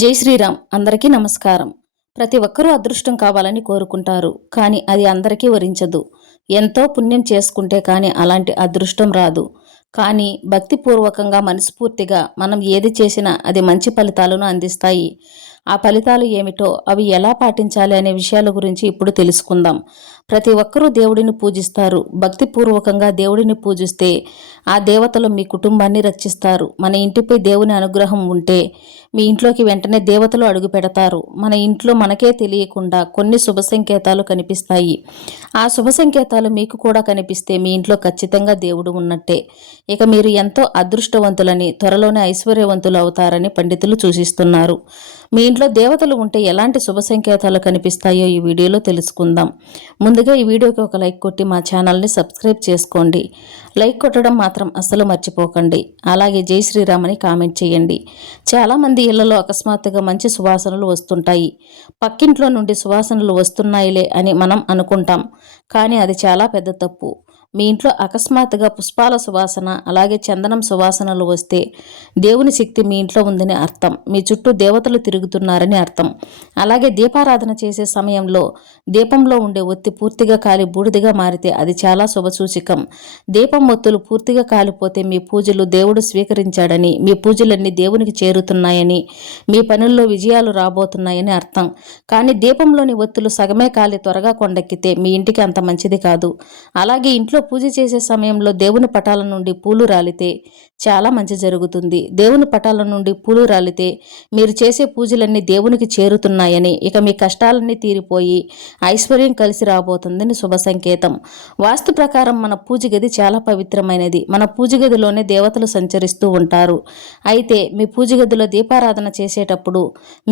జై శ్రీరామ్. అందరికీ నమస్కారం. ప్రతి ఒక్కరూ అదృష్టం కావాలని కోరుకుంటారు, కానీ అది అందరికీ వరించదు. ఎంతో పుణ్యం చేసుకుంటే కానీ అలాంటి అదృష్టం రాదు. కానీ భక్తిపూర్వకంగా మనస్ఫూర్తిగా మనం ఏది చేసినా అది మంచి ఫలితాలను అందిస్తాయి. ఆ ఫలితాలు ఏమిటో, అవి ఎలా పాటించాలి అనే విషయాల గురించి ఇప్పుడు తెలుసుకుందాం. ప్రతి ఒక్కరూ దేవుడిని పూజిస్తారు. భక్తిపూర్వకంగా దేవుడిని పూజిస్తే ఆ దేవతలు మీ కుటుంబాన్ని రక్షిస్తారు. మన ఇంటిపై దేవుని అనుగ్రహం ఉంటే మీ ఇంట్లోకి వెంటనే దేవతలు అడుగు పెడతారు. మన ఇంట్లో మనకే తెలియకుండా కొన్ని శుభ సంకేతాలు కనిపిస్తాయి. ఆ శుభ సంకేతాలు మీకు కూడా కనిపిస్తే మీ ఇంట్లో ఖచ్చితంగా దేవుడు ఉన్నట్టే. ఇక మీరు ఎంతో అదృష్టవంతులని, త్వరలోనే ఐశ్వర్యవంతులు అవుతారని పండితులు సూచిస్తున్నారు. మీ ఇంట్లో దేవతలు ఉంటే ఎలాంటి శుభ సంకేతాలు కనిపిస్తాయో ఈ వీడియోలో తెలుసుకుందాం. ముందుగా ఈ వీడియోకి ఒక లైక్ కొట్టి మా ఛానల్ని సబ్స్క్రైబ్ చేసుకోండి. లైక్ కొట్టడం మాత్రం అస్సలు మర్చిపోకండి. అలాగే జై శ్రీరామ్ అని కామెంట్ చేయండి. చాలామంది ఇళ్లలో అకస్మాత్తుగా మంచి సువాసనలు వస్తుంటాయి. పక్కింట్లో నుండి సువాసనలు వస్తున్నాయిలే అని మనం అనుకుంటాం, కానీ అది చాలా పెద్ద తప్పు. మీ ఇంట్లో అకస్మాత్తుగా పుష్పాల సువాసన, అలాగే చందనం సువాసనలు వస్తే దేవుని శక్తి మీ ఇంట్లో ఉందని అర్థం. మీ చుట్టూ దేవతలు తిరుగుతున్నారని అర్థం. అలాగే దీపారాధన చేసే సమయంలో దీపంలో ఉండే ఒత్తి పూర్తిగా కాలి బూడిదగా మారితే అది చాలా శుభసూచకం. దీపం ఒత్తులు పూర్తిగా కాలిపోతే మీ పూజలు దేవుడు స్వీకరించాడని, మీ పూజలన్నీ దేవునికి చేరుతున్నాయని, మీ పనుల్లో విజయాలు రాబోతున్నాయని అర్థం. కానీ దీపంలోని ఒత్తులు సగమే కాలి త్వరగా కొండెక్కితే మీ ఇంటికి అంత మంచిది కాదు. అలాగే ఇంట్లో పూజ చేసే సమయంలో దేవుని పటాల నుండి పూలు రాలితే చాలా మంచి జరుగుతుంది. దేవుని పటాల నుండి పూలు రాలితే మీరు చేసే పూజలన్నీ దేవునికి చేరుతున్నాయని, ఇక మీ కష్టాలన్నీ తీరిపోయి ఐశ్వర్యం కలిసి రాబోతుందని శుభ సంకేతం. వాస్తు ప్రకారం మన పూజ గది చాలా పవిత్రమైనది. మన పూజ గదిలోనే దేవతలు సంచరిస్తూ ఉంటారు. అయితే మీ పూజ గదిలో దీపారాధన చేసేటప్పుడు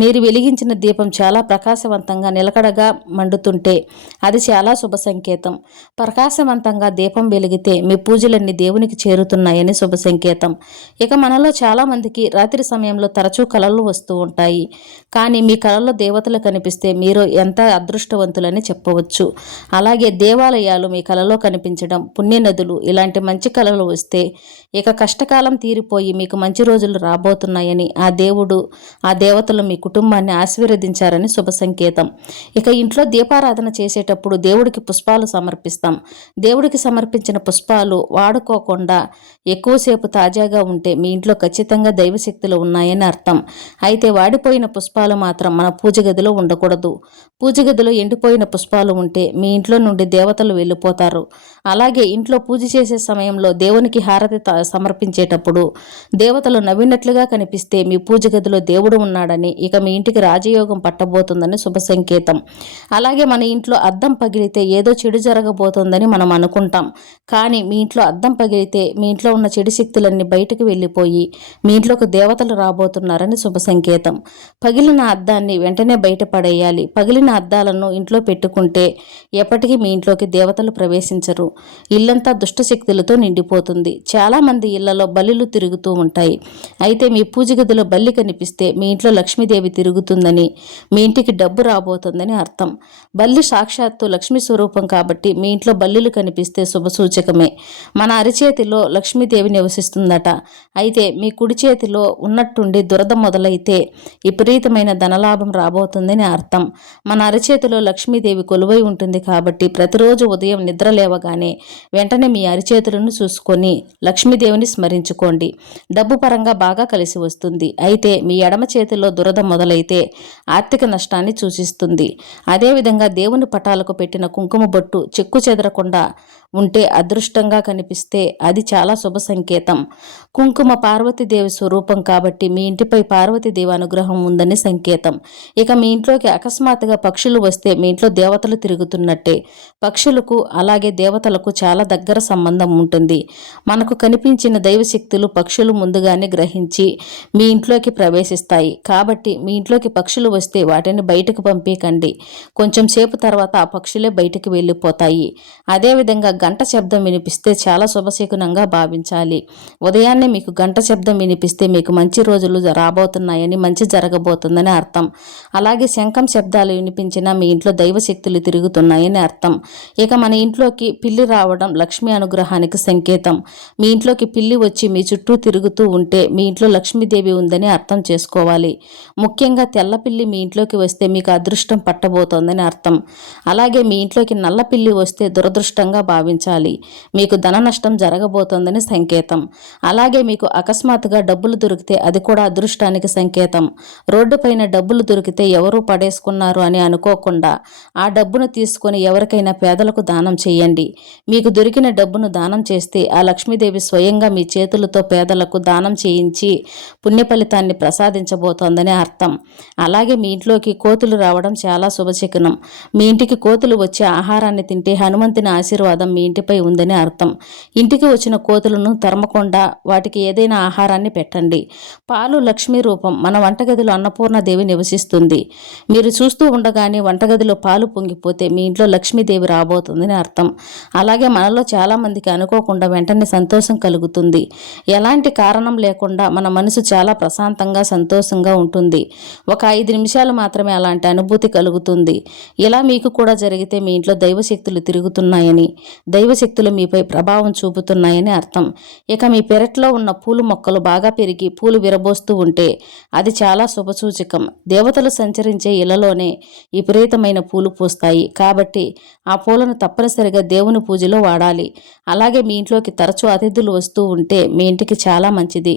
మీరు వెలిగించిన దీపం చాలా ప్రకాశవంతంగా నిలకడగా మండుతుంటే అది చాలా శుభ సంకేతం. ప్రకాశవంతంగా దీపం వెలిగితే మీ పూజలన్నీ దేవునికి చేరుతున్నాయని శుభ సంకేతం. ఇక మనలో చాలా మందికి రాత్రి సమయంలో తరచూ కలలు వస్తూ ఉంటాయి. కానీ మీ కలలో దేవతలు కనిపిస్తే మీరు ఎంత అదృష్టవంతులని చెప్పవచ్చు. అలాగే దేవాలయాలు మీ కలలో కనిపించడం, పుణ్యనదులు, ఇలాంటి మంచి కలలు వస్తే ఇక కష్టకాలం తీరిపోయి మీకు మంచి రోజులు రాబోతున్నాయని, ఆ దేవుడు, ఆ దేవతలు మీ కుటుంబాన్ని ఆశీర్వదించారని శుభ సంకేతం. ఇక ఇంట్లో దీపారాధన చేసేటప్పుడు దేవుడికి పుష్పాలు సమర్పిస్తాం. దేవుడికి సమర్పించిన పుష్పాలు వాడుకోకుండా ఎక్కువసేపు తాజాగా ఉంటే మీ ఇంట్లో ఖచ్చితంగా దైవశక్తులు ఉన్నాయని అర్థం. అయితే వాడిపోయిన పుష్పాలు మాత్రం మన పూజ గదిలో ఉండకూడదు. పూజ గదిలో ఎండిపోయిన పుష్పాలు ఉంటే మీ ఇంట్లో నుండి దేవతలు వెళ్ళిపోతారు. అలాగే ఇంట్లో పూజ చేసే సమయంలో దేవునికి హారతి సమర్పించేటప్పుడు దేవతలు నవ్వినట్లుగా కనిపిస్తే మీ పూజ గదిలో దేవుడు ఉన్నాడని, ఇక మీ ఇంటికి రాజయోగం పట్టబోతుందని శుభ సంకేతం. అలాగే మన ఇంట్లో అద్దం పగిలితే ఏదో చెడు జరగబోతోందని మనం అనుకుంటాం. కానీ మీ ఇంట్లో అద్దం పగిలితే మీ ఇంట్లో ఉన్న చెడు శక్తులన్నీ బయటకు వెళ్ళిపోయి మీ ఇంట్లోకి దేవతలు రాబోతున్నారని శుభ సంకేతం. పగిలిన అద్దాన్ని వెంటనే బయటపడేయాలి. పగిలిన అద్దాలను ఇంట్లో పెట్టుకుంటే ఎప్పటికీ మీ ఇంట్లోకి దేవతలు ప్రవేశించరు. ఇల్లంతా దుష్ట శక్తులతో నిండిపోతుంది. చాలామంది ఇళ్లలో బల్లిలు తిరుగుతూ ఉంటాయి. అయితే మీ పూజ గదిలో బల్లి కనిపిస్తే మీ ఇంట్లో లక్ష్మీదేవి తిరుగుతుందని, మీ ఇంటికి డబ్బు రాబోతుందని అర్థం. బల్లి సాక్షాత్తు లక్ష్మీ స్వరూపం కాబట్టి మీ ఇంట్లో బల్లిలు కనిపిస్తే శుభసూచకమే. మన అరిచేతిలో లక్ష్మీదేవి నివసిస్తుందట. అయితే మీ కుడి చేతిలో ఉన్నట్టుండి దురద మొదలైతే విపరీతమైన ధనలాభం రాబోతుందని అర్థం. మన అరిచేతిలో లక్ష్మీదేవి కొలువై ఉంటుంది కాబట్టి ప్రతిరోజు ఉదయం నిద్ర లేవగానే వెంటనే మీ అరిచేతులను చూసుకొని లక్ష్మీదేవిని స్మరించుకోండి. డబ్బు పరంగా బాగా కలిసి వస్తుంది. అయితే మీ ఎడమ చేతిలో దురద మొదలైతే ఆర్థిక నష్టాన్ని సూచిస్తుంది. అదేవిధంగా దేవుని పటాలకు పెట్టిన కుంకుమ బొట్టు చెక్కు చెదరకుండా ఉంటే, అదృష్టంగా కనిపిస్తే అది చాలా శుభ సంకేతం. కుంకుమ పార్వతీదేవి స్వరూపం కాబట్టి మీ ఇంటిపై పార్వతీదేవి అనుగ్రహం ఉందని సంకేతం. ఇక మీ ఇంట్లోకి అకస్మాత్తుగా పక్షులు వస్తే మీ ఇంట్లో దేవతలు తిరుగుతున్నట్టే. పక్షులకు అలాగే దేవతలకు చాలా దగ్గర సంబంధం ఉంటుంది. మనకు కనిపించిన దైవశక్తులు పక్షులు ముందుగానే గ్రహించి మీ ఇంట్లోకి ప్రవేశిస్తాయి. కాబట్టి మీ ఇంట్లోకి పక్షులు వస్తే వాటిని బయటకు పంపేకండి. కొంచెం సేపు తర్వాత ఆ పక్షులే బయటకు వెళ్ళిపోతాయి. అదేవిధంగా గంట శబ్దం వినిపిస్తే చాలా శుభశకునంగా భావించాలి. ఉదయాన్నే మీకు గంట శబ్దం వినిపిస్తే మీకు మంచి రోజులు రాబోతున్నాయని, మంచి జరగబోతుందని అర్థం. అలాగే శంఖం శబ్దాలు వినిపించినా మీ ఇంట్లో దైవశక్తులు తిరుగుతున్నాయని అర్థం. ఇక మన ఇంట్లోకి పిల్లి రావడం లక్ష్మీ అనుగ్రహానికి సంకేతం. మీ ఇంట్లోకి పిల్లి వచ్చి మీ చుట్టూ తిరుగుతూ ఉంటే మీ ఇంట్లో లక్ష్మీదేవి ఉందని అర్థం చేసుకోవాలి. ముఖ్యంగా తెల్ల పిల్లి మీ ఇంట్లోకి వస్తే మీకు అదృష్టం పట్టబోతోందని అర్థం. అలాగే మీ ఇంట్లోకి నల్ల పిల్లి వస్తే దురదృష్టంగా భావించాలి. మీకు ధన నష్టం జరగబోతోందని సంకేతం. అలాగే మీకు అకస్మాత్తుగా డబ్బులు దొరికితే అది కూడా అదృష్టానికి సంకేతం. రోడ్డు పైన డబ్బులు దొరికితే ఎవరూ పడేసుకున్నారు అని అనుకోకుండా ఆ డబ్బును తీసుకొని ఎవరికైనా పేదలకు దానం చేయండి. మీకు దొరికిన డబ్బును దానం చేస్తే ఆ లక్ష్మీదేవి స్వయంగా మీ చేతులతో పేదలకు దానం చేయించి పుణ్య ఫలితాన్ని ప్రసాదించబోతోందని అర్థం. అలాగే మీ ఇంట్లోకి కోతులు రావడం చాలా శుభశకునం. మీ ఇంటికి కోతులు వచ్చే ఆహారాన్ని తింటే హనుమంతుని ఆశీర్వాదం మీ ఇంటిపై ఉందని అర్థం. ఇంటికి వచ్చిన కోతులను తరమకుండా వాటికి ఏదైనా ఆహారాన్ని పెట్టండి. పాలు లక్ష్మీ రూపం. మన వంటగదిలో అన్నపూర్ణదేవి నివసిస్తుంది. మీరు చూస్తూ ఉండగానే వంటగదిలో పాలు పొంగిపోతే మీ ఇంట్లో లక్ష్మీదేవి రాబోతుందని అర్థం. అలాగే మనలో చాలామందికి అనుకోకుండా వెంటనే సంతోషం కలుగుతుంది. ఎలాంటి కారణం లేకుండా మన మనసు చాలా ప్రశాంతంగా సంతోషంగా ఉంటుంది. ఒక 5 నిమిషాలు మాత్రమే అలాంటి అనుభూతి కలుగుతుంది. ఇలా మీకు కూడా జరిగితే మీ ఇంట్లో దైవశక్తులు తిరుగుతున్నాయని, దైవశక్తులు మీపై ప్రభావం చూపుతున్నాయని అర్థం. ఇక మీ పెరట్లో ఉన్న పూలు మొక్కలు బాగా పెరిగి పూలు విరబోస్తూ ఉంటే అది చాలా శుభసూచకం. దేవతలు సంచరించే ఇళ్లలోనే విపరీతమైన పూలు పూస్తాయి. కాబట్టి ఆ పూలను తప్పనిసరిగా దేవుని పూజలో వాడాలి. అలాగే మీ ఇంట్లోకి తరచూ అతిథులు వస్తూ ఉంటే మీ ఇంటికి చాలా మంచిది.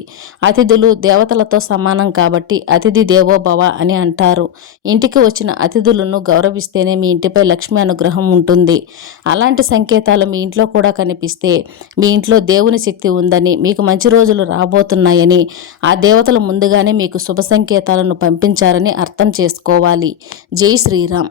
అతిథులు దేవతలతో సమానం కాబట్టి అతిథి దేవో భవ అని అంటారు. ఇంటికి వచ్చిన అతిథులను గౌరవిస్తేనే మీ ఇంటిపై లక్ష్మీ అనుగ్రహం ఉంటుంది. అలాంటి సంకేతాలు మీ ఇంట్లో కూడా కనిపిస్తే మీ ఇంట్లో దేవుని శక్తి ఉందని, మీకు మంచి రోజులు రాబోతున్నాయని, ఆ దేవతలు ముందుగానే మీకు శుభ సంకేతాలను పంపించారని అర్థం చేసుకోవాలి. జై శ్రీరామ్.